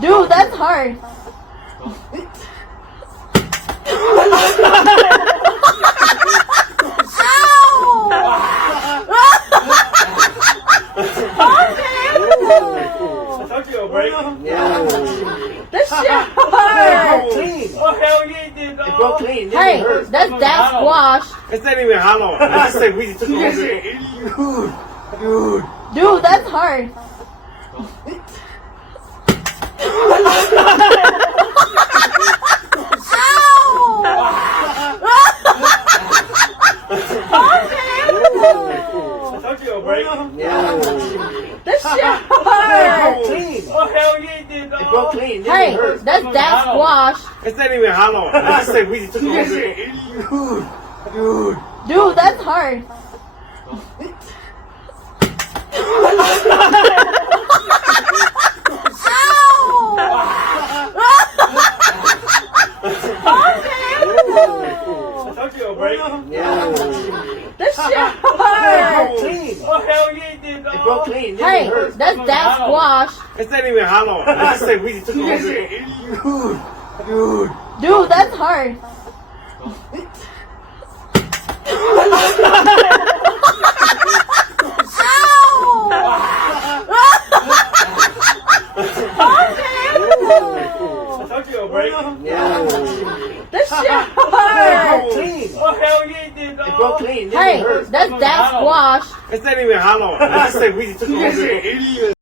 Dude, that's hard. That shit hurt. Clean. Oh, hell yeah, it did, It dog. broke clean. Hey, that's that squash. It's not even hollow. I just said we just took it Dude, that's hard. I told you, break. That shit hurt. Clean. Oh, hell yeah, it did, dog. It broke clean. Hey, that's that squash. It's not even hollow. I just said we just took it Dude, that's hard. I told you, break. That shit hurt. Clean. Oh, hell yeah, it did, dog. It broke clean. Hey, that's that squash. It's not even hollow. I just said we just took it Dude, that's hard. I told you, break. That shit hurt. Clean. Oh, hell yeah, it did, dog. It broke clean. Hey, that's that squash. It's not even hollow. I just said we just took it